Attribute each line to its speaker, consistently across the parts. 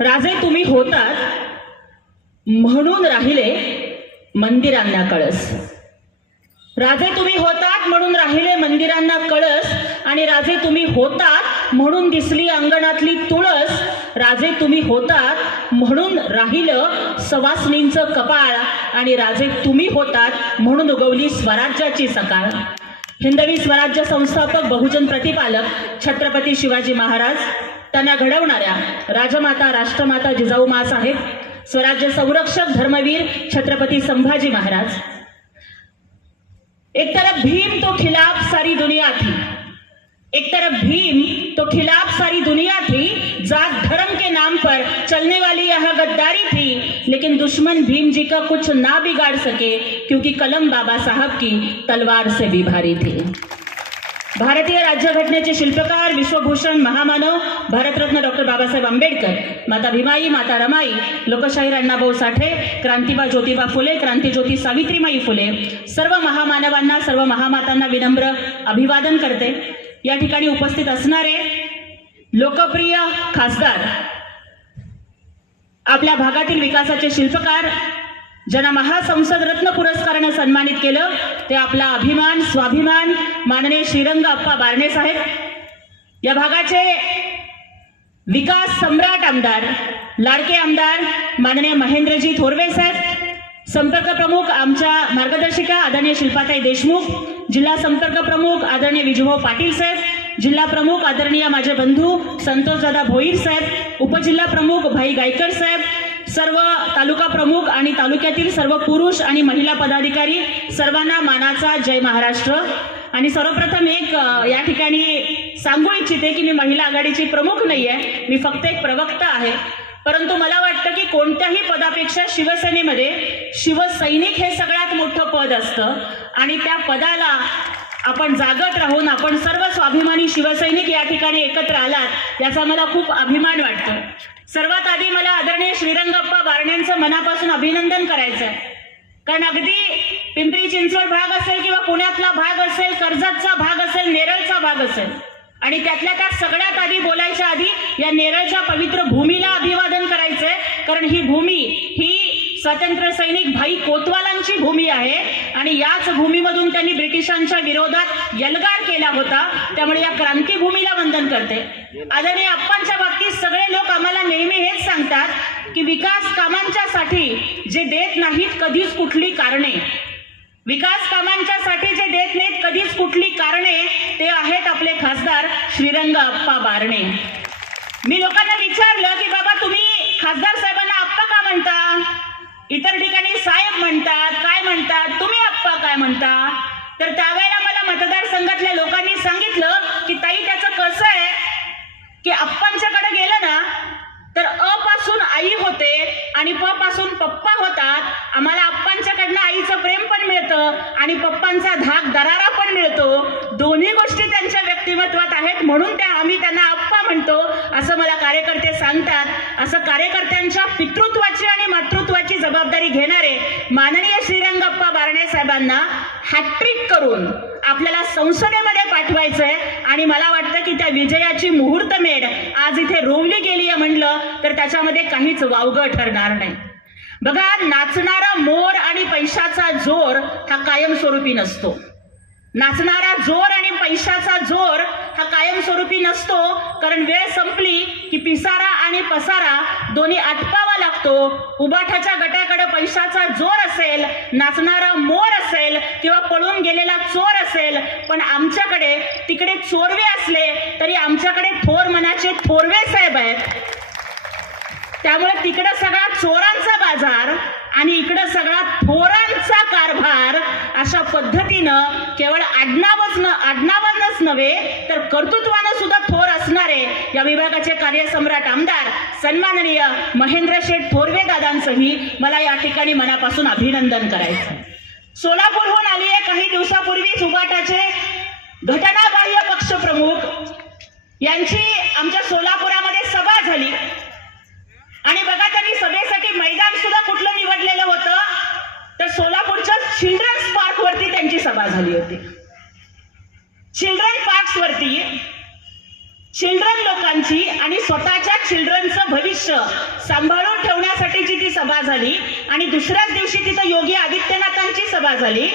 Speaker 1: राजे तुम्ही होतात म्हणून राहिले मंदिरांना कळस. राजे तुम्ही होतात म्हणून राहिले मंदिरांना कळस आणि राजे तुम्ही होतात म्हणून दिसली अंगणातली तुळस. राजे तुम्ही होतात म्हणून राहिलं सवासनींचं कपाळ आणि राजे तुम्ही होतात म्हणून उगवली स्वराज्याची सकाळ. हिंदवी स्वराज्य संस्थापक बहुजन प्रतिपालक छत्रपती शिवाजी महाराज त्यांना घडवणाऱ्या राजमाता राष्ट्रमाता जिजाऊ मासाहेब स्वराज्य संरक्षक धर्मवीर छत्रपती संभाजी महाराज. एक तरफ भीम तो खिलाफ सारी दुनिया थी. एक तरफ भीम तो खिलाफ सारी दुनिया थी जात धर्म के नाम पर चलने वाली यह गद्दारी थी लेकिन दुश्मन भीम जी का कुछ ना बिगाड़ सके क्योंकि कलम बाबा साहब की तलवार से भी भारी थी। भारतीय राज्यघटनेचे शिल्पकार विश्वभूषण महामानव भारतरत्न डॉक्टर बाबासाहेब आंबेडकर माता भीमाई माता रमाई लोकशाहीर अण्णाभाऊ साठे क्रांतिबा ज्योतिबा फुले क्रांतीज्योती सावित्रीमाई फुले सर्व महामानवांना सर्व महामातांना विनम्र अभिवादन करते. या ठिकाणी उपस्थित असणारे लोकप्रिय खासदार आपल्या भागातील विकासाचे शिल्पकार ज्यांना महासंसद रत्न पुरस्कारानं सन्मानित केलं ते आपला अभिमान स्वाभिमान माननीय श्रीरंग अप्पा बारणे साहेब. या भागाचे विकास सम्राट आमदार लाडके आमदार माननीय महेंद्रजी थोरवे साहेब संपर्क प्रमुख आमच्या मार्गदर्शिका आदरणीय शिल्पाताई देशमुख जिल्हा संपर्क प्रमुख आदरणीय विजूभाऊ पाटील साहेब जिल्हा प्रमुख आदरणीय माझे बंधू संतोषदादा भोईर साहेब उपजिल्हा प्रमुख भाई गायकर साहेब सर्व तालुका प्रमुख आणि तालुक्यातील सर्व पुरुष आणि महिला पदाधिकारी सर्वांना मानाचा जय महाराष्ट्र. आणि सर्वप्रथम एक या ठिकाणी सांगू इच्छिते की मी महिला आघाडीची प्रमुख नाही आहे मी फक्त एक प्रवक्ता आहे. परंतु मला वाटतं की कोणत्याही पदापेक्षा शिवसेनेमध्ये शिवसैनिक हे सगळ्यात मोठं पद असतं. आणि त्या पदाला आपण जागत राहून आपण सर्व स्वाभिमानी शिवसैनिक या ठिकाणी एकत्र आलात याचा मला खूप अभिमान वाटतो. सर्वात आधी मला आदरणीय श्रीरंगप्पा बारण्यांचं मनापासून अभिनंदन करायचं आहे कारण अगदी पिंपरी चिंचवड भाग असेल किंवा पुण्यातला भाग असेल कर्जतचा भाग असेल नेरळचा भाग असेल आणि त्यातल्या त्यात सगळ्यात आधी बोलायच्या आधी या नेरळच्या पवित्र भूमीला अभिवादन करायचंय. कारण ही भूमी ही स्वातंत्र्य सैनिक भाई कोतवालांची भूमी आहे आणि याच भूमीमधून त्यांनी ब्रिटिशांच्या विरोधात यलगार केला होता. त्यामुळे या क्रांतीभूमीला वंदन करते. आदरणीय अप्पांच्या बाबतीत सगळे लोक आम्हाला नेहमी हेच सांगतात की विकास कामांच्या साठी जे देत नाहीत कधीच कुठली कारणे. विकास कामांच्या साठी जे देत नाहीत कधीच कुठली कारणे ते आहेत आपले खासदार श्रीरंग अप्पा बारणे. मी लोकांना विचारलं की बाबा तुम्ही खासदार साहेबांना आप्पा का म्हणता? इतर ठिकाणी साहेब म्हणतात काय म्हणतात? तुम्ही आप्पा काय म्हणता? तर त्यावेळेला मला मतदारसंघातल्या लोकांनी सांगितलं की ताई त्याचं कसं आहे? की आप्पांच्याकडे गेलं ना तर अ पासून आई होते आणि प पासून पप्पा होतात. आम्हाला आप्पांच्याकडनं आईचं प्रेम पण मिळतं आणि पप्पांचा धाक दरारा पण मिळतो. दोन्ही गोष्टी त्यांच्या व्यक्तिमत्वात आहेत म्हणून त्या आम्ही त्यांना आप्पा म्हणतो. असं मला कार्यकर्ते सांगतात. असं कार्यकर्त्यांच्या पितृत्वाची आणि मातृ मातृत्वाची जबाबदारी घेणारे माननीय श्रीरंगप्पा बारणे साहेबांना हॅट्रिक करून आपल्याला संसदेमध्ये पाठवायचंय आणि मला वाटतं की त्या विजयाची मुहूर्तमेढ आज इथे रोवली गेली आहे म्हणलं तर त्याच्यामध्ये काहीच वावगं ठरणार नाही. बघा नाचणारा मोर आणि पैशाचा जोर हा कायमस्वरूपी नसतो. नाचणारा जोर आणि पैशाचा जोर हा कायमस्वरूपी नसतो कारण वेळ संपली की पिसारा आणि पसारा दोन्ही आटपावा लागतो. उबाठाच्या गटाकडे पैशाचा जोर असेल नाचणारा मोर असेल किंवा पळून गेलेला चोर असेल पण आमच्याकडे तिकडे चोरवे असले तरी आमच्याकडे थोर मनाचे थोरवे साहेब आहेत. त्यामुळे तिकडं सगळा चोरांचा बाजार आणि इकडं सगळा थोरांचा कारभार अशा पद्धतीनं केवळ आडनावच न आडनावानच नव्हे तर कर्तृत्वानं सुद्धा थोर असणारे या विभागाचे कार्यसम्राट आमदार सन्माननीय महेंद्र शेठ थोरवे दादांचंही मला या ठिकाणी मनापासून अभिनंदन करायचं सोलापूरहून आली आहे काही दिवसापूर्वीच उबाटाचे घटनाबाह्य पक्षप्रमुख यांची आमच्या सोलापुरामध्ये सभा झाली. आणि बघा त्यांनी सभेसाठी मैदान सुद्धा कुठलं निवडलेलं होतं? तर सोलापूरच्या चिल्ड्रन्स पार्क वरती त्यांची सभा झाली होती. चिल्ड्रन पार्क्स वरती चिल्ड्रन लोकांची आणि स्वतःच्या चिल्ड्रनचं भविष्य सांभाळून ठेवण्यासाठीची ती सभा झाली आणि दुसऱ्याच दिवशी तिथं योगी आदित्यनाथांची सभा झाली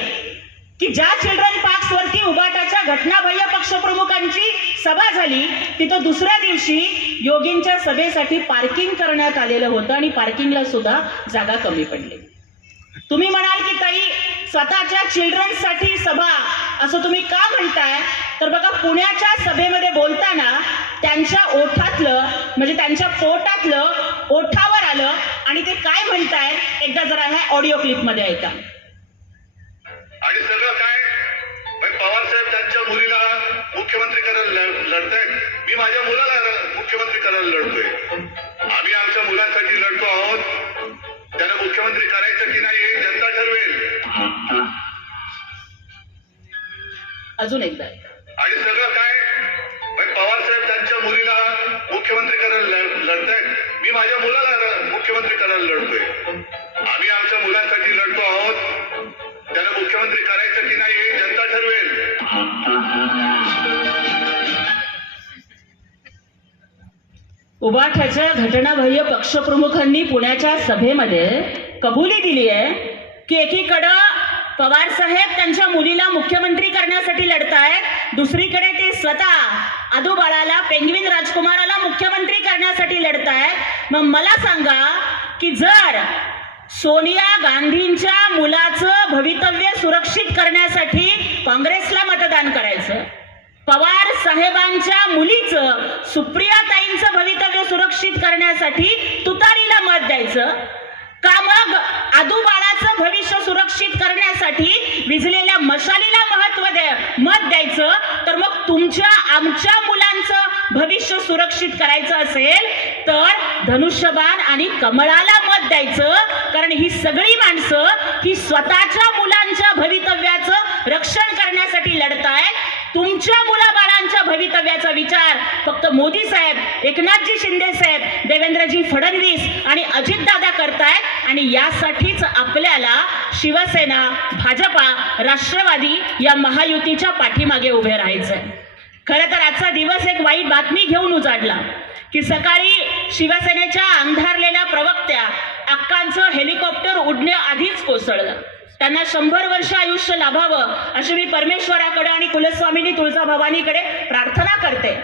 Speaker 1: की ज्या चिल्ड्रन पार्क्स वरती उबाटाच्या घटनाबाह्य पक्षप्रमुखांची सभा झाली तिथं दुसऱ्या दिवशी योगींच्या सभेसाठी पार्किंग करण्यात आलेलं होतं आणि पार्किंगला सुद्धा जागा कमी पडली. तुम्ही म्हणाल की ताई स्वतःच्या चिल्ड्रन्ससाठी सभा असं तुम्ही का म्हणताय? तर बघा पुण्याच्या सभेमध्ये बोलताना त्यांच्या ओठातलं म्हणजे त्यांच्या पोटातलं ओठावर आलं आणि ते काय म्हणतायत? एकदा जरा ह्या ऑडिओ क्लिपमध्ये ऐका.
Speaker 2: आणि सगळं काय? पवारसाहेब त्यांच्या मुलीला मुख्यमंत्री करायला लढ- लढतायत. मी माझ्या मुलाला मुख्यमंत्री करायला लढतोय. आम्ही आमच्या मुलांसाठी लढतो आहोत. त्यांना मुख्यमंत्री करायचं की नाही हे जनता ठरवेल.
Speaker 1: अजून एकदा
Speaker 2: आणि सगळं काय? पवार साहेब त्यांच्या मुलीला मुख्यमंत्री करायला लढ- लढतायत. मी माझ्या मुलाला मुख्यमंत्री करायला लढतोय. आम्ही आमच्या मुलांसाठी लढतो आहोत. त्यांना मुख्यमंत्री करायचं की नाही हे जनता ठरवेल.
Speaker 1: उबाठाच्या घटनाबाह्य पक्षप्रमुखांनी पुण्याच्या सभेमध्ये कबुली दिली आहे. की एकीकडं पवार साहेब त्यांच्या मुलीला मुख्यमंत्री करण्यासाठी लढतायत. दुसरीकडे ते स्वतः आदू बाळाला पेंगविन राजकुमाराला मुख्यमंत्री करण्यासाठी लढतायत. मग मला सांगा की जर सोनिया गांधींच्या मुलाचं भवितव्य सुरक्षित करण्यासाठी काँग्रेसला मतदान करायचं पवार साहेबांच्या मुलीचं सुप्रियाताईंचं सुरक्षित करण्यासाठी तुतारीला मत द्यायचं. का मग आदू बाळाचं भविष्य सुरक्षित करण्यासाठी विजलेल्या मशालीला महत्त्व द्या मत द्यायचं. तर मग तुमच्या आमच्या मुलांचं भविष्य सुरक्षित करायचं असेल तर धनुष्यबाण आणि कमळाला मत द्यायचं. कारण ही सगळी माणसं ही स्वतःच्या मुलांच्या भवितव्याचं रक्षण करण्यासाठी लढतायत. तुमच्या मुलाबाळांच्या भवितव्याचा विचार फक्त मोदी साहेब एकनाथजी शिंदे साहेब देवेंद्रजी फडणवीस आणि अजितदादा करतायत. आणि यासाठीच आपल्याला शिवसेना भाजपा राष्ट्रवादी या महायुतीच्या पाठीमागे उभे राहायचंय. खरं तर आजचा दिवस एक वाईट बातमी घेऊन उजाडला की सकाळी शिवसेनेच्या अंधारलेल्या प्रवक्त्या अक्कांचं हेलिकॉप्टर उडण्याआधीच कोसळलं. त्यांना शंभर वर्ष आयुष्य लाभावं अशी मी परमेश्वराकडे आणि कुलस्वामिनी तुळजाभवानीकडे प्रार्थना करते.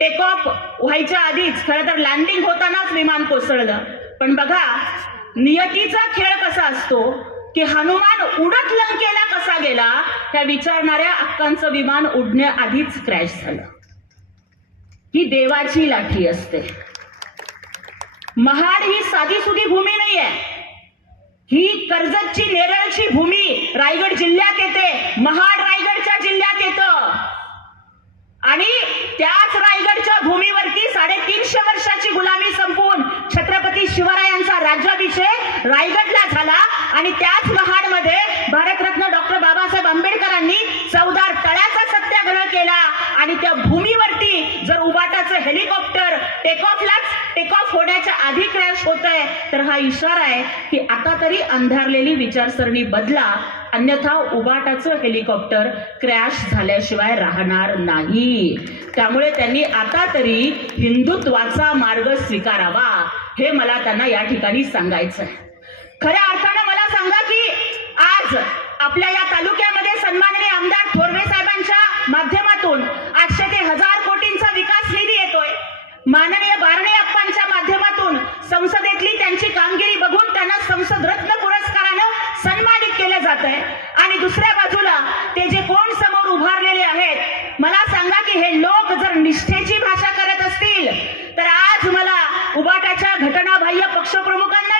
Speaker 1: टेक ऑफ व्हायच्या आधीच खरं तर लँडिंग होतानाच विमान कोसळलं. पण बघा नियतीचा खेळ कसा असतो? की हनुमान उडत लंकेला कसा गेला? त्या विचारणाऱ्या अक्कांचं विमान उडण्याआधीच क्रॅश झालं. ही देवाची लाठी असते. महाड ही साधी सुधी भूमी नाहीये. ही कर्जतची नेरळची भूमी रायगड जिल्ह्यात येते. महाड रायगड आणि त्याच रायगडच्या भूमीवरती साडेतीनशे वर्षाची गुलामी संपून छत्रपती शिवरायांचा राज्याभिषेक रायगडला झाला. आणि त्याच महाडमध्ये भारतरत्न डॉक्टर बाबासाहेब आंबेडकरांनी चौदार तळ्याचा सत्याग्रह केला. आणि त्या भूमीवरती जर उबाटाचं हेलिकॉप्टर टेक ऑफलाच टेक ऑफ होण्याच्या आधी क्रॅश होत आहे तर हा इशारा आहे की आता तरी अंधारलेली विचारसरणी बदला. अन्यथा उबाटाचं हेलिकॉप्टर क्रॅश झाल्याशिवाय राहणार नाही. त्यामुळे त्यांनी आता तरी हिंदुत्वाचा मार्ग स्वीकारावा हे मला त्यांना या ठिकाणी सांगायचं आहे खऱ्या अर्थानं मला सांगा की आज आपल्या या तालुक्यामध्ये सन्माननीय आमदार थोरवे साहेबांच्या माध्यमातून आठशे ते हजार कोटींचा विकास निधी येतोय. माननीय बारणे अप्पांच्या संसदेतली त्यांची कामगिरी बघून त्यांना संसद रत्न पुरस्कारानं सन्मानित केलं जात आहे आणि दुसऱ्या बाजूला ते जे कोण समोर उभारलेले आहेत मला सांगा की हे लोक जर निष्ठेची भाषा करत असतील तर आज मला उबाटाच्या घटनाबाह्य पक्षप्रमुखांना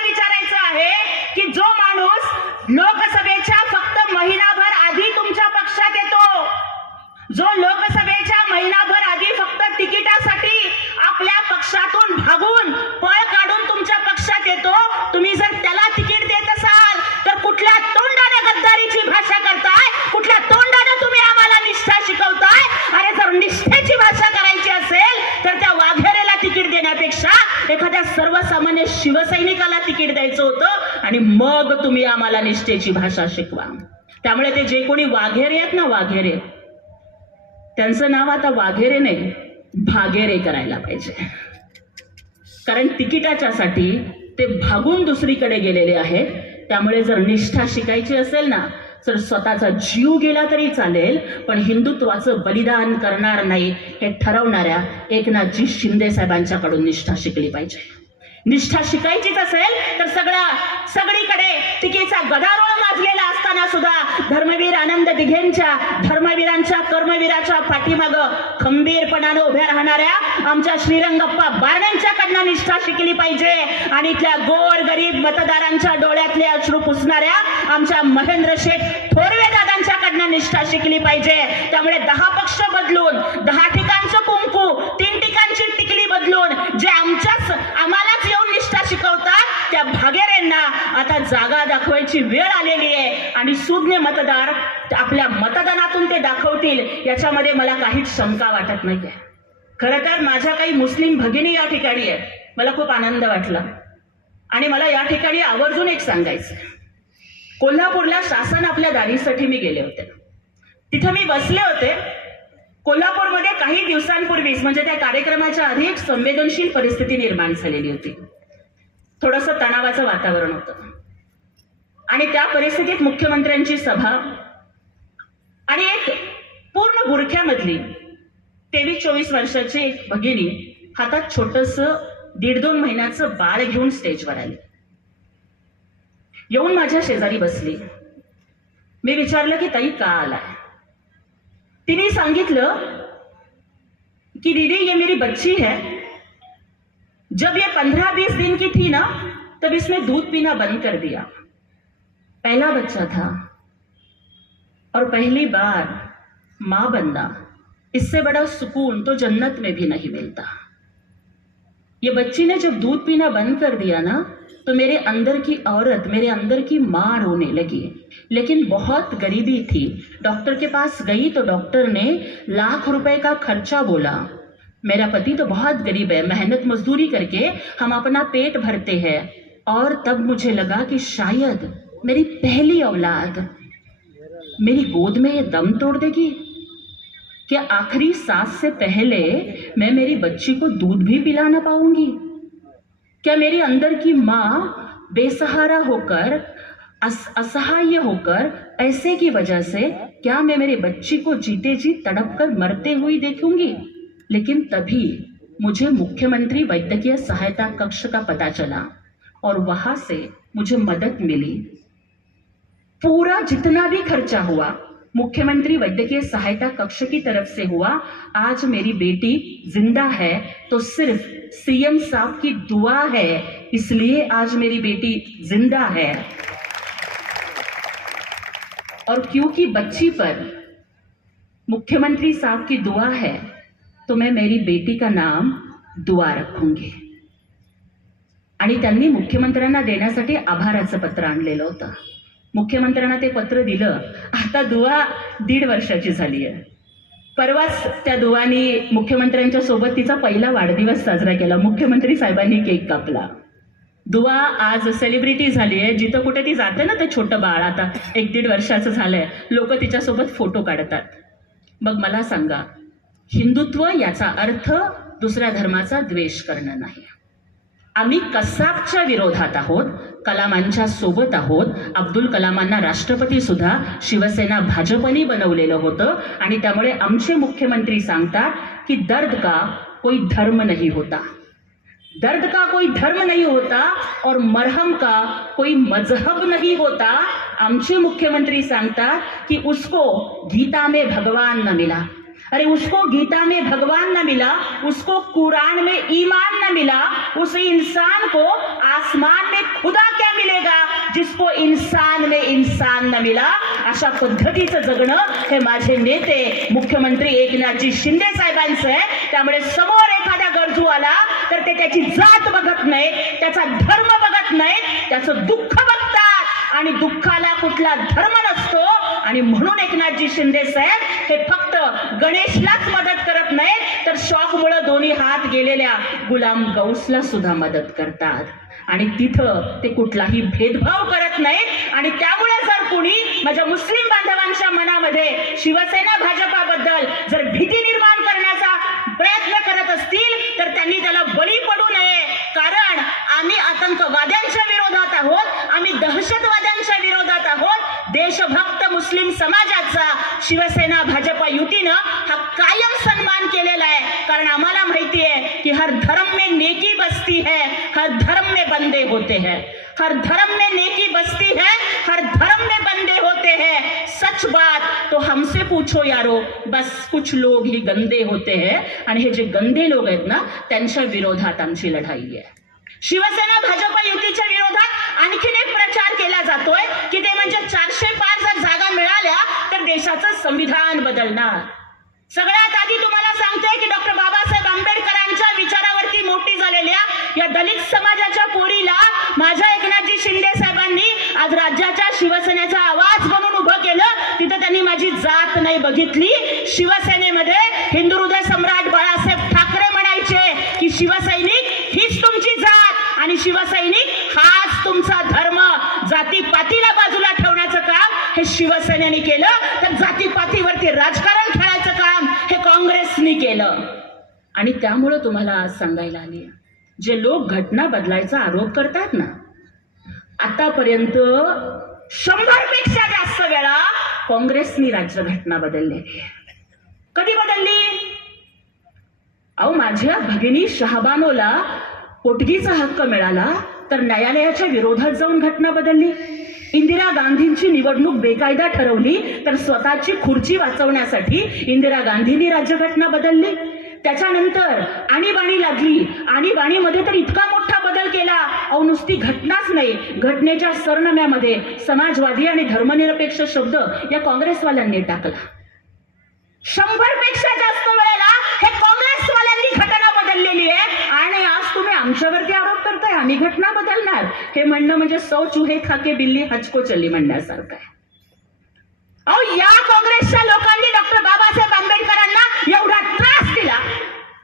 Speaker 1: मग तुम्ही आम्हाला निष्ठेची भाषा शिकवा. त्यामुळे ते जे कोणी वाघेरे आहेत ना वाघेरे त्यांचं नाव आता वाघेरे नाही भागेरे करायला पाहिजे. कारण तिकिटाच्यासाठी ते भागून दुसरीकडे गेलेले आहेत. त्यामुळे जर निष्ठा शिकायची असेल ना तर स्वतःचा जीव गेला तरी चालेल पण हिंदुत्वाचं बलिदान करणार नाही हे ठरवणाऱ्या एकनाथजी शिंदे साहेबांच्याकडून निष्ठा शिकली पाहिजे. निष्ठा शिकायचीच असेल तर सगळ्या सगळीकडे टीकेचा गदारोळ माजलेला असताना सुद्धा धर्मवीर आनंद दिघेंच्या धर्मवीरांच्या कर्मवीराच्या पाठीमाग खंबीरपणानं उभ्या राहणाऱ्या आमच्या श्रीरंगप्पा बारण्यांच्याकडनं निष्ठा शिकली पाहिजे. आणि त्या गोर गरीब मतदारांच्या डोळ्यातले अश्रू पुसणाऱ्या आमच्या महेंद्र शेठ थोरवे दादांच्याकडनं निष्ठा शिकली पाहिजे. त्यामुळे दहा पक्ष बदलून दहा ठिकाणचं कुंकू तीन ठिकाणची टिकली बदलून जे आमच्याच आम्हालाच येऊन निष्ठा शिकवतात त्या भागेरेंना आता जागा दाखवायची वेळ आलेली आहे. आणि सुज्ञ मतदार आपल्या मतदानातून ते दाखवतील याच्यामध्ये मला काहीच शंका वाटत नाहीये. खरं तर माझ्या काही मुस्लिम भगिनी या ठिकाणी आहेत. मला खूप आनंद वाटला. आणि मला या ठिकाणी आवर्जून एक सांगायचं कोल्हापूरला शासन आपल्या दारीसाठी मी गेले होते. तिथं मी बसले होते. कोल्हापूरमध्ये काही दिवसांपूर्वीच म्हणजे त्या कार्यक्रमाच्या आधी संवेदनशील परिस्थिती निर्माण झालेली होती. थोडस तणावाचं वातावरण होतं. आणि त्या परिस्थितीत मुख्यमंत्र्यांची सभा आणि एक पूर्ण बुरख्यामधली तेवीस चोवीस वर्षाची एक भगिनी हातात छोटस दीड दोन महिन्याचं बाळ घेऊन स्टेजवर आली. येऊन माझ्या शेजारी बसली. मी विचारलं की ताई का आलाय? तिने सांगितलं कि दीदी, ये मेरी बच्ची है। जब ये पंद्रह बीस दिन की थी ना, तब इसने दूध पीना बंद कर दिया। पहला बच्चा था और पहली बार माँ बनना, इससे बड़ा सुकून तो जन्नत में भी नहीं मिलता। ये बच्ची ने जब दूध पीना बंद कर दिया ना तो मेरे अंदर की औरत, मेरे अंदर की माँ रोने लगी। लेकिन बहुत गरीबी थी। डॉक्टर के पास गई तो डॉक्टर ने लाख रुपए का खर्चा बोला। मेरा पति तो बहुत गरीब है, मेहनत मजदूरी करके हम अपना पेट भरते हैं। और तब मुझे लगा कि शायद मेरी पहली औलाद मेरी गोद में ये दम तोड़ देगी। क्या आखिरी सांस से पहले मैं मेरी बच्ची को दूध भी पिला ना पाऊँगी? क्या मेरे अंदर की माँ बेसहारा होकर अस, असहाय होकर ऐसे की वजह से क्या मैं मेरे बच्ची को जीते जी तड़प कर मरते हुई देखूँगी? लेकिन तभी मुझे मुख्यमंत्री वैद्यकीय सहायता कक्ष का पता चला और वहाँ से मुझे मदद मिली। पूरा जितना भी खर्चा हुआ मुख्यमंत्री वैद्यकीय सहायता कक्ष की तरफ़ से हुआ। आज मेरी बेटी ज़िंदा है तो सिर्फ़ सीएम साहब की दुआ है, इसलिए आज मेरी बेटी ज़िंदा है। और क्योंकि बच्ची पर मुख्यमंत्री साहब की दुआ है तो मैं मेरी बेटी का नाम दुआ रखूँगी। आणि त्यांनी मुख्यमंत्र्यांना देण्यासाठी आभाराचं पत्र आणलेलं होतं। मुख्यमंत्र्यांना ते पत्र दिलं. आता दुवा दीड वर्षाची झाली आहे. परवाच त्या दुवानी मुख्यमंत्र्यांच्या सोबत तिचा पहिला वाढदिवस साजरा केला. मुख्यमंत्री साहेबांनी केक कापला. दुवा आज सेलिब्रिटी झाली आहे. जिथं कुठे ती जाते ना ते छोटं बाळ. आता एक दीड वर्षाचं झालंय. लोक तिच्यासोबत फोटो काढतात. मग मला सांगा. हिंदुत्व याचा अर्थ दुसऱ्या धर्माचा द्वेष करणं नाही. आम्ही कसाबच्या विरोधात आहोत कलामांच्या सोबत आहोत. अब्दुल कलामांना राष्ट्रपती सुद्धा शिवसेना भाजपने बनवलेलं होतं. आणि त्यामुळे आमचे मुख्यमंत्री सांगतात की दर्द का कोई धर्म नहीं होता. दर्द का कोई धर्म नहीं होता और मरहम का कोई मजहब नहीं होता. आमचे मुख्यमंत्री सांगतात की उसको गीता में भगवान न मिला. अरे उसको गीता में भगवान न मिला उसको कुरान में ईमान न मिला उस इंसान को आसमान में खुदा क्या मिलेगा जिसको इंसान में इंसान न मिला? अशा पद्धतीचं जगणं हे माझे नेते मुख्यमंत्री एकनाथजी शिंदे साहेबांचं आहे. त्यामुळे समोर एखादा गरजू आला तर ते त्याची जात बघत नाहीत त्याचा धर्म बघत नाहीत त्याचं दुःख बघतात. आणि दुःखाला कुठला धर्म नसतो आणि म्हणून एकनाथजी शिंदे साहेब हे फक्त गणेशलाच मदत करत नाहीत तर शॉकमुळं दोन्ही हात गेलेल्या गुलाम गौसला सुद्धा मदत करतात. आणि तिथं ते कुठलाही भेदभाव करत नाहीत. आणि त्यामुळे जर कुणी माझ्या मुस्लिम बांधवांच्या मनामध्ये शिवसेना भाजपाबद्दल जर भीती निर्माण करण्याचा प्रयत्न करत असतील तर त्यांनी त्याला बळी पडू नये. कारण आम्ही आतंकवाद्यांच्या विरोधात आहोत आम्ही दहशतवाद्यांच्या विरोधात आहोत. देशभक्त मुस्लिम समाजाचा शिवसेना भाजपा युतीनं हा कायम सन्मान केलेला आहे. कारण आम्हाला माहिती आहे की हर धर्म में नेकी बसती है हर धर्म में बंदे होते हैं. हर धर्म में नेकी बसती है हर धर्म में बंदे होते हैं. सच बात तो हमसे पूछो यारो बस कुछ लोग ही गंदे होते हैं. आणि हे जे गंदे लोक आहेत ना त्यांच्या विरोधात आमची लढाई आहे. शिवसेना भाजप युतीच्या विरोधात आणखीन एक प्रचार केला जातोय की ते म्हणजे चारशे पाच जर मिळाल्या तर देशाचं संविधान बदलणार. सगळ्यात आधी तुम्हाला सांगते की डॉक्टर बाबासाहेब आंबेडकरांच्या विचारावरती मोठी झालेल्या या दलित समाजाच्या पोरीला माझ्या एकनाथजी शिंदे साहेबांनी आज राज्याच्या शिवसेनेचा आवाज बनून उभं केलं. तिथं त्यांनी माझी जात नाही बघितली. शिवसेनेमध्ये हिंदू हृदय सम्राट बाळासाहेब ठाकरे म्हणायचे की शिवसैनिक हीच तुमची जात आणि शिवसैनिक शिवसेनेने केलं तर जातीपातीवरती राजकारण खेळायचं काम हे काँग्रेसनी केलं. आणि त्यामुळं तुम्हाला आज सांगायला आली. जे लोक घटना बदलायचा आरोप करतात ना आतापर्यंत शंभरपेक्षा जास्त वेळा काँग्रेसनी राज्य घटना बदललेली आहे कधी बदलली? अहो माझ्या भगिनी शहाबानोला पोटगीचा हक्क मिळाला तर न्यायालयाच्या विरोधात जाऊन घटना बदलली. इंदिरा गांधींची निवडणूक बेकायदा ठरवली तर स्वतःची खुर्ची वाचवण्यासाठी इंदिरा गांधींनी राज्यघटना बदलली. त्याच्यानंतर आणीबाणी लागली. आणीबाणीमध्ये तर इतका मोठा बदल केला. अहो नुसती घटनाच नाही. घटनेच्या सरनाम्यामध्ये समाजवादी आणि धर्मनिरपेक्ष शब्द या काँग्रेसवाल्यांनी टाकला. शंभरपेक्षा जास्त वेळेला हे काँग्रेसवाल्यांनी घटना बदललेली आहे. आणि आज तुम्ही आमच्यावरती आम्ही घटना बदलणार. हे म्हणणं म्हणजे सौ चुहे खाके बिल्ली हचको चली म्हणण्यासारखं आहे. अहो या काँग्रेसच्या लोकांनी डॉक्टर बाबासाहेब आंबेडकरांना एवढा त्रास दिला.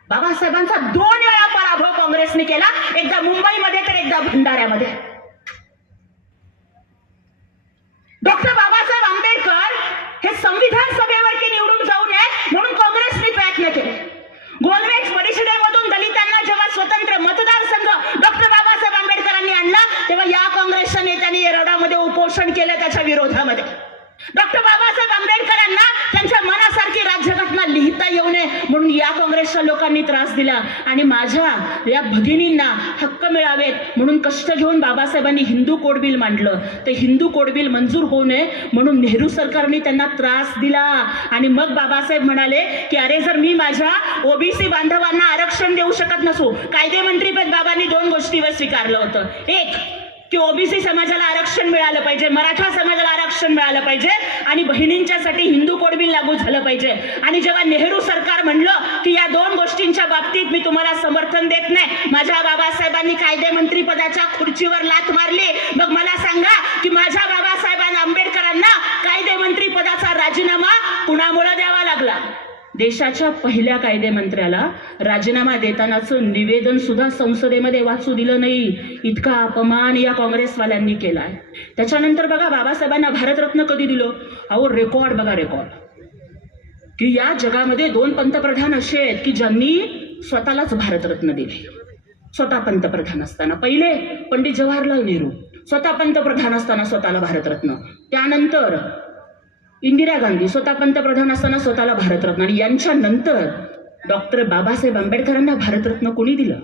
Speaker 1: बाबासाहेबांचा दोन वेळा पराभव काँग्रेसने केला. एकदा मुंबईमध्ये तर एकदा भंडाऱ्यामध्ये. डॉक्टर बाबासाहेब आंबेडकर हे संविधान सभेवरती निवडून जाऊ नये म्हणून काँग्रेसने प्रयत्न केले. गोलमेज परिषदेमधून दलितांना जेव्हा स्वतंत्र मतदारसंघ डॉक्टर आणला तेव्हा या काँग्रेसच्या नेत्यांनी येरवड्यामध्ये उपोषण केलं त्याच्या विरोधामध्ये. डॉक्टर बाबासाहेब आंबेडकरांना त्यांच्या मनासाठी राज्यघटना लिहिता येऊ नये म्हणून या काँग्रेसच्या लोकांनी त्रास दिला. आणि माझ्या या भगिनींना हक्क मिळावेत म्हणून कष्ट घेऊन बाबासाहेबांनी हिंदू कोड बिल मांडलं. तर हिंदू कोड बिल मंजूर होऊ नये म्हणून नेहरू सरकारने त्यांना त्रास दिला. आणि मग बाबासाहेब म्हणाले की अरे जर मी माझ्या ओबीसी बांधवांना आरक्षण देऊ शकत नसू कायदे मंत्रीपद बाबांनी दोन गोष्टीवर स्वीकारलं होतं. एक की ओबीसी समाजाला आरक्षण मिळालं पाहिजे मराठा समाजाला आरक्षण मिळालं पाहिजे आणि बहिणींच्यासाठी हिंदू कोड बिल लागू झालं पाहिजे. आणि जेव्हा नेहरू सरकार म्हणलं की या दोन गोष्टींच्या बाबतीत मी तुम्हाला समर्थन देत नाही माझ्या बाबासाहेबांनी कायदे मंत्री पदाच्या खुर्चीवर लात मारली. मग मला सांगा की माझ्या बाबासाहेबांना आंबेडकरांना कायदे मंत्री पदाचा राजीनामा कुणामुळे द्यावा लागला? देशाच्या पहिल्या कायदे मंत्र्याला राजीनामा देतानाचं निवेदन सुद्धा संसदेमध्ये वाचू दिलं नाही. इतका अपमान या काँग्रेसवाल्यांनी केलाय. त्याच्यानंतर बघा बाबासाहेबांना भारतरत्न कधी दिलं? अहो रेकॉर्ड बघा रेकॉर्ड. की या जगामध्ये दोन पंतप्रधान असे आहेत की ज्यांनी स्वतःलाच भारतरत्न दिले. स्वतः पंतप्रधान असताना. पहिले पंडित जवाहरलाल नेहरू. स्वतः पंतप्रधान असताना स्वतःला भारतरत्न. त्यानंतर इंदिरा गांधी स्वतः पंतप्रधान असताना स्वतःला भारतरत्न आणि यांच्या नंतर डॉक्टर बाबासाहेब आंबेडकरांना भारतरत्न कोणी दिलं?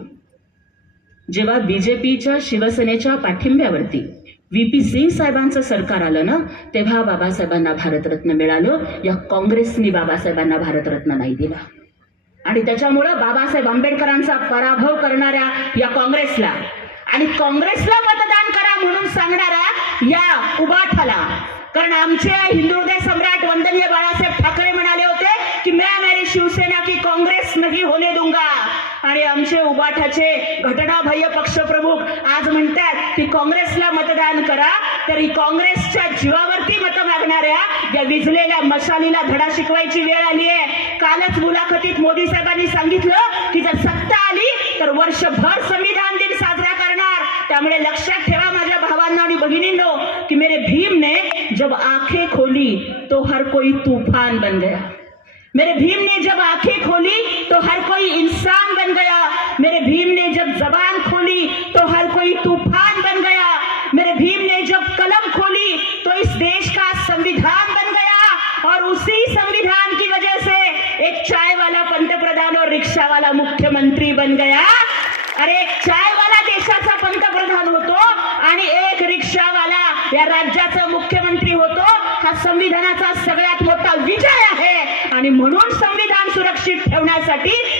Speaker 1: जेव्हा बीजेपीच्या शिवसेनेच्या पाठिंब्यावरती व्ही पी सिंग साहेबांचं सरकार आलं ना तेव्हा बाबासाहेबांना भारतरत्न मिळालं. या काँग्रेसनी बाबासाहेबांना भारतरत्न नाही दिला. आणि त्याच्यामुळं बाबासाहेब आंबेडकरांचा पराभव करणाऱ्या या काँग्रेसला आणि काँग्रेसला मतदान करा म्हणून सांगणाऱ्या या उबाठाला कारण आमचे हिंदू हृदय सम्राट वंदनीय बाळासाहेब ठाकरे म्हणाले होते की मैं मेरी शिवसेना की काँग्रेस नाही होने दूंगा. आणि आमचे उबाठाचे घटनाबाह्य पक्षप्रमुख आज म्हणतात की काँग्रेसला मतदान करा तरी काँग्रेसच्या जीवावरती मतं मागणाऱ्या या विजलेल्या मशालीला धडा शिकवायची वेळ आली आहे. कालच मुलाखतीत मोदी साहेबांनी सांगितलं की जर सत्ता आली तर वर्षभर संविधान दिन साजरा करणार. त्यामुळे लक्षात ठेवा माझ्या भावांना आणि बहिणींनो की मेरे भीम ने जब आँखें खोली तो हर कोई तूफ़ान बन गया। मेरे भीम ने जब आँखें खोली तो हर कोई इंसान बन गया। मेरे भीम ने जब जबान खोली तो हर कोई तूफ़ान बन गया। मेरे भीम ने जब कलम खोली तो इस देश का संविधान बन गया। और उसी संविधान की वजह से एक चाय वाला पंत प्रधान और रिक्शा वाला मुख्यमंत्री बन गया। अरे चाय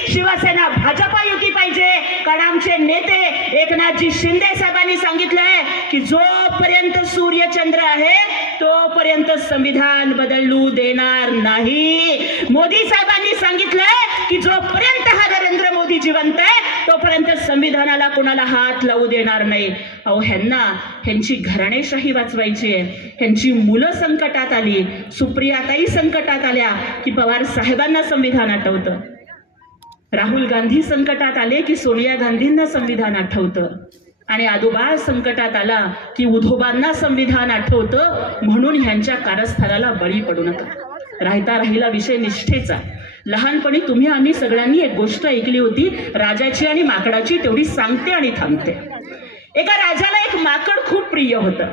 Speaker 1: शिवसेना भाजपा युती पाहिजे. कारण आमचे नेते एकनाथजी शिंदे साहेबांनी सांगितलंय की जोपर्यंत सूर्यचंद्र आहे तोपर्यंत संविधान बदलू देणार नाही. मोदी साहेबांनी सांगितलंय की जोपर्यंत हा नरेंद्र मोदी जिवंत आहे तोपर्यंत संविधानाला कोणाला हात लावू देणार नाही. अहो ह्यांना ह्यांची घराणेशाही वाचवायची आहे. ह्यांची मुलं संकटात आली. सुप्रियाताई संकटात आल्या की पवार साहेबांना संविधान आठवतं. राहुल गांधी संकटात आले की सोनिया गांधींना संविधान आठवतं. आणि आदोबाळ संकटात आला की उधोबांना संविधान आठवतं म्हणून ह्यांच्या कारस्थानाला बळी पडू नका. राहता राहिला विषय निष्ठेचा. लहानपणी तुम्ही आम्ही सगळ्यांनी एक गोष्ट ऐकली होती राजाची आणि माकडाची तेवढी सांगते आणि थांबते. एका राजाला एक माकड खूप प्रिय होतं.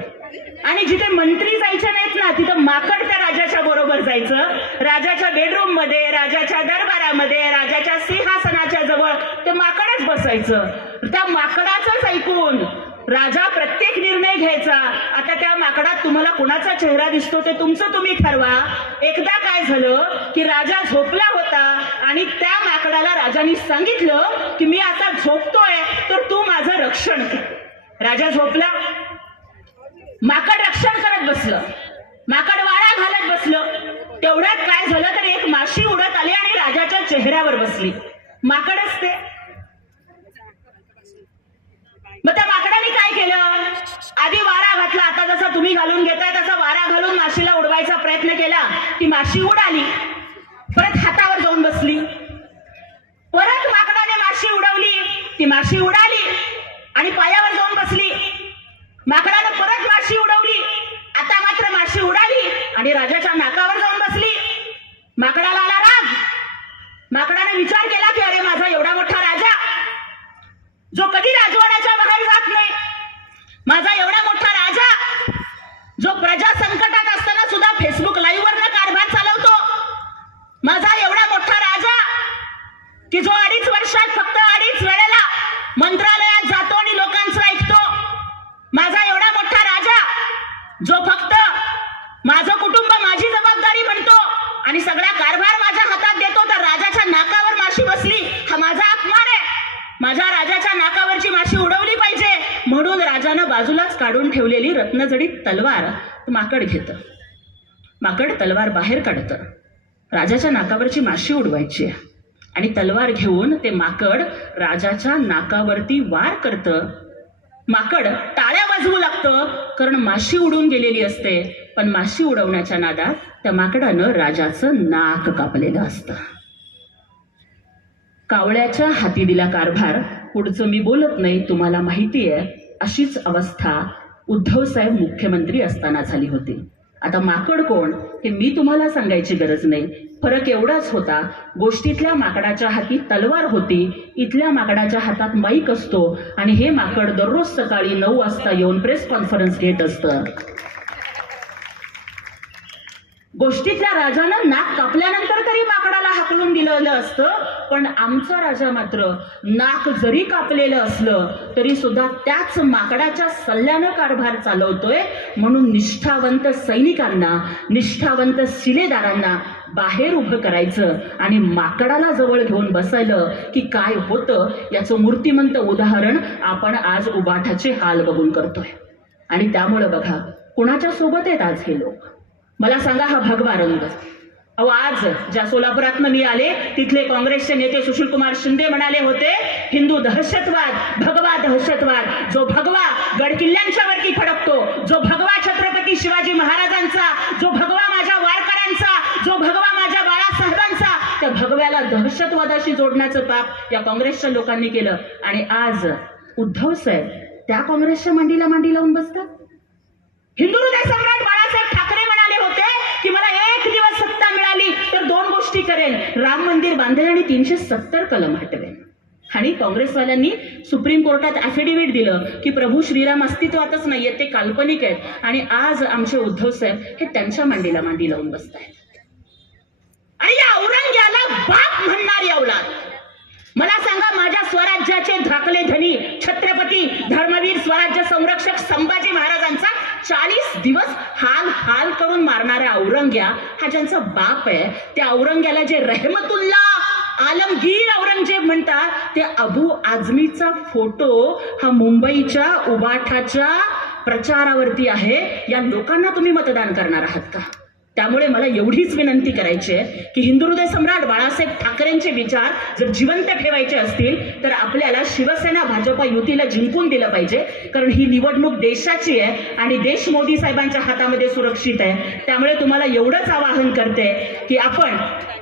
Speaker 1: आणि जिथे मंत्री जायचे नाहीत ना तिथं माकड त्या राजाच्या बरोबर जायचं. राजाच्या बेडरूममध्ये राजाच्या दरबारामध्ये राजाच्या सिंहासनाच्या जवळ ते माकडच बसायचं. त्या माकडाचंच ऐकून राजा प्रत्येक निर्णय घ्यायचा. आता त्या माकडात तुम्हाला कुणाचा चेहरा दिसतो ते तुमचं तुम्ही ठरवा. एकदा काय झालं की राजा झोपला होता आणि त्या माकडाला राजाने सांगितलं की मी आता झोपतोय तर तू माझं रक्षण कर. राजा झोपला माकड रक्षण करत बसलं माकड वाळा घालत बसलं तेवढ्यात काय झालं तर एक माशी उडत आली आणि राजाच्या चेहऱ्यावर बसली. माकडच असते. मग त्या माकडाने काय केलं? आधी वारा घातला. आता जसा तुम्ही घालून घेताय तसा वारा घालून माशीला उडवायचा प्रयत्न केला. ती माशी उडाली परत हातावर जाऊन बसली. परत माकडाने माशी उडवली. ती माशी उडाली आणि पायावर जाऊन बसली. माकडानं परत माशी उडवली. आता मात्र माशी उडाली आणि राजाच्या नाकावर जाऊन बसली. माकडाला आला राग. माकडाने विचार केला की अरे माझा एवढा मोठा राजा. जो कधी राजवाड्याच्या बाहेर जात नाही. माझा एवढा मोठा राजा. जो प्रजा संकटात असताना सुद्धा फेसबुक लाईव्ह वरनं कारभार चालू माझा एवढा मोठा राजा की जो अडीच वर्षात फक्त अडीच वेळेला मंत्रालयात जातो आणि लोकांचं ऐकतो माझा एवढा मोठा राजा जो फक्त माझं कुटुंब माझी जबाबदारी म्हणतो आणि सगळा कारभार माझ्या हातात देतो तर राजाच्या नाकावर माशी बसली हा माझा अपमान आहे माझ्या राजाच्या नाकावरची माशी उडवली पाहिजे म्हणून राजानं बाजूलाच काढून ठेवलेली रत्नजडीत तलवार माकड घेतं. माकड तलवार बाहेर काढतं. राजाच्या नाकावरची माशी उडवायची आणि तलवार घेऊन ते माकड राजाच्या नाकावरती वार करतं. माकड टाळ्या वाजवू लागतं कारण माशी उडून गेलेली असते. पण माशी उडवण्याच्या नादात त्या माकडानं राजाचं नाक कापलेलं असतं. कावळ्याच्या हाती दिला कारभार पुढचं मी बोलत नाही तुम्हाला माहिती आहे अशीच अवस्था उद्धव साहेब मुख्यमंत्री असताना झाली होती. आता माकड कोण हे मी तुम्हाला सांगायची गरज नाही. फरक एवढाच होता गोष्टीतल्या माकडाच्या हाती तलवार होती इथल्या माकडाच्या हातात माईक असतो आणि हे माकड दररोज सकाळी नऊ वाजता येऊन प्रेस कॉन्फरन्स घेत असतं. गोष्टीतल्या राजानं नाक कापल्यानंतर तरी माकडाला हाकलून दिलेलं असतं पण आमचा राजा मात्र नाक जरी कापलेलं असलं तरी सुद्धा त्याच माकडाच्या सल्ल्यानं कारभार चालवतोय. म्हणून निष्ठावंत सैनिकांना निष्ठावंत शिलेदारांना बाहेर उभं करायचं आणि माकडाला जवळ घेऊन बसायलं की काय होतं याचं मूर्तिमंत उदाहरण आपण आज उबाठाचे हाल बघून करतोय. आणि त्यामुळं बघा कुणाच्या सोबत आहेत आज हे लोक? मला सांगा हा भगवा रंग. अहो आज ज्या सोलापुरात मी आले तिथले काँग्रेसचे नेते सुशील कुमार शिंदे म्हणाले होते हिंदू दहशतवाद भगवा दहशतवाद जो भगवा गडकिल्ल्यांच्या वरती फडकतो जो भगवा छत्रपती शिवाजी महाराजांचा जो भगवा माझ्या वारकऱ्यांचा जो भगवा माझ्या बाळासाहेबांचा त्या भगव्याला दहशतवादाशी जोडण्याचं पाप या काँग्रेसच्या लोकांनी केलं. आणि आज उद्धव साहेब त्या काँग्रेसच्या मांडीला मांडी लावून बसतात. हिंदू हृदय सम्राट बाळासाहेब गोष्टी करेन. राम मंदिर बांधेल आणि तीनशे सत्तर कलम हटवेन. आणि काँग्रेसवाल्यांनी सुप्रीम कोर्टात ॲफिडेव्हिट दिलं की प्रभू श्रीराम अस्तित्वातच नाहीये ते काल्पनिक आहेत. आणि आज आमचे उद्धव साहेब हे त्यांच्या मांडीला मांडी लावून बसत आहेत आणि या औरंग्याला बाप म्हणणारी औलाद. मला सांगा माझ्या स्वराज्याचे धाकले धनी छत्रपती धर्मवीर स्वराज्य संरक्षक संभाजी महाराजांचा चाळीस दिवस हाल हाल करून मारणाऱ्या औरंग्या हा ज्यांचा बाप आहे त्या औरंग्याला जे रहमतुल्ला आलमगीर औरंगजेब म्हणतात ते अबू आझमीचा फोटो हा मुंबईच्या उबाठाच्या प्रचारावरती आहे. या लोकांना तुम्ही मतदान करणार आहात का? त्यामुळे मला एवढीच विनंती करायची आहे की हिंदू हृदय सम्राट बाळासाहेब ठाकरेंचे विचार जर जिवंत ठेवायचे असतील तर आपल्याला शिवसेना भाजपा युतीला जिंकून दिलं पाहिजे. कारण ही निवडणूक देशाची आहे आणि देश मोदी साहेबांच्या हातामध्ये सुरक्षित आहे. त्यामुळे तुम्हाला एवढंच आवाहन करते की आपण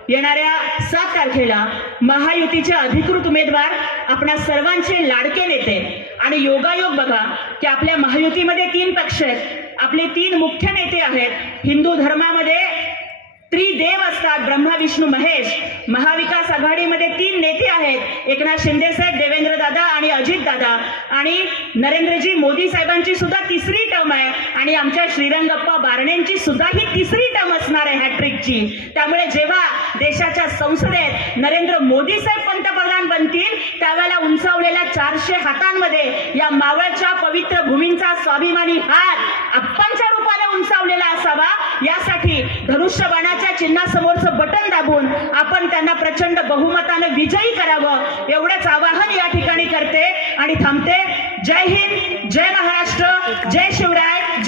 Speaker 1: येणाऱ्या सात तारखेला महायुतीचे अधिकृत उमेदवार आपणा सर्वांचे लाडके नेते आणि योगायोग बघा की आपल्या महायुतीमध्ये तीन पक्ष आहेत. आपले तीन मुख्य नेते आहेत. हिंदू धर्मामध्ये त्रिदेव असतात ब्रह्मा विष्णू महेश. महाविकास आघाडीमध्ये तीन नेते आहेत. एकनाथ शिंदे साहेब देवेंद्र दादा आणि अजित दादा. आणि नरेंद्रजी मोदी साहेबांची सुद्धा तिसरी टर्म आहे. आणि आमच्या श्रीरंगप्पा बारणेंची सुद्धा ही तिसरी टर्म असणार आहे हॅट्रिकची त्यामुळे जेव्हा देशाच्या संसदेत नरेंद्र मोदी साहेब पंतप्रधान बनतील त्यावेळेला उंचावलेल्या चारशे हातांमध्ये या मावळच्या पवित्र भूमींचा स्वाभिमानी हात आप्पांच्या रूपाने उंचावलेला असावा. यासाठी धनुष्यबाणाच्या चिन्हासमोरचं बटन दाबून आपण त्यांना प्रचंड बहुमतानं विजयी करावं. एवढंच आवाहन या ठिकाणी करते आणि थांबते. जय हिंद जय महाराष्ट्र जय शिवराय